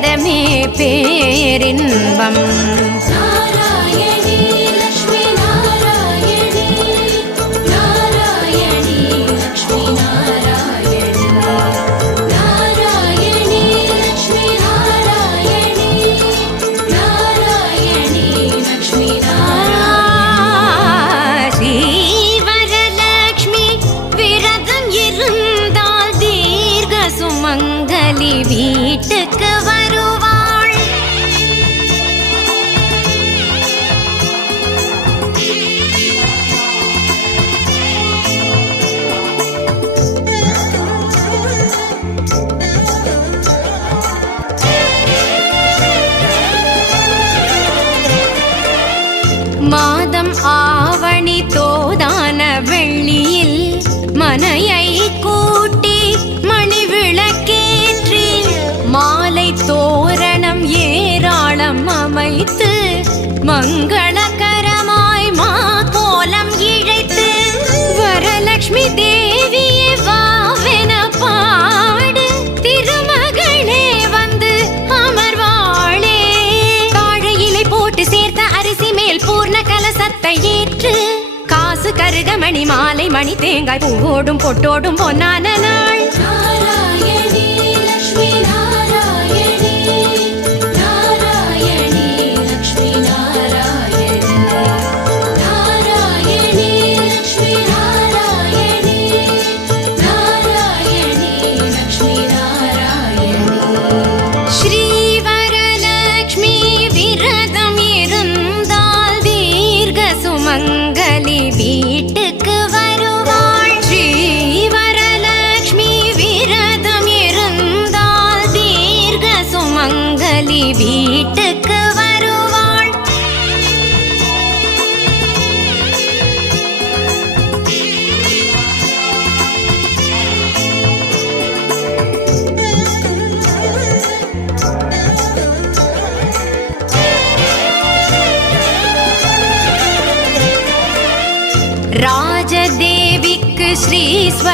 பதமே பேரின்பம். மனையை கூட்டி மணி விளக்கேற்றி மாலை தோரணம் ஏராளம் அமைத்து மங்கள கருகமணி மாலை மணி தேங்காய் பூவோடும் பொட்டோடும் பொன்னான நாள்.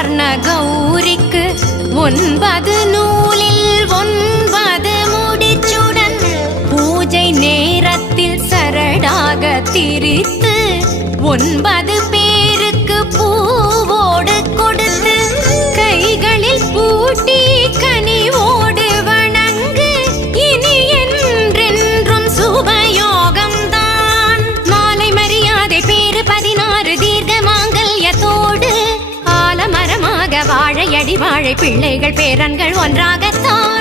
வர்ண கௌரிக்கு ஒன்பது நூலில் ஒன்பது முடிச்சுடன் பூஜை நேரத்தில் சரடாக திரித்து ஒன்பது பிள்ளைகள் பேரன்கள் ஒன்றாகத்தான்.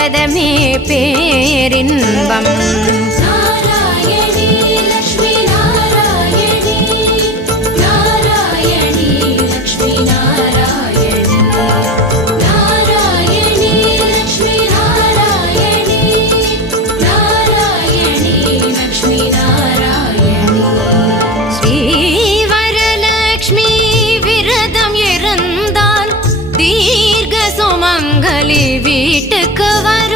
பிரதமே பேரின்பம். வீட்டுக்கு வர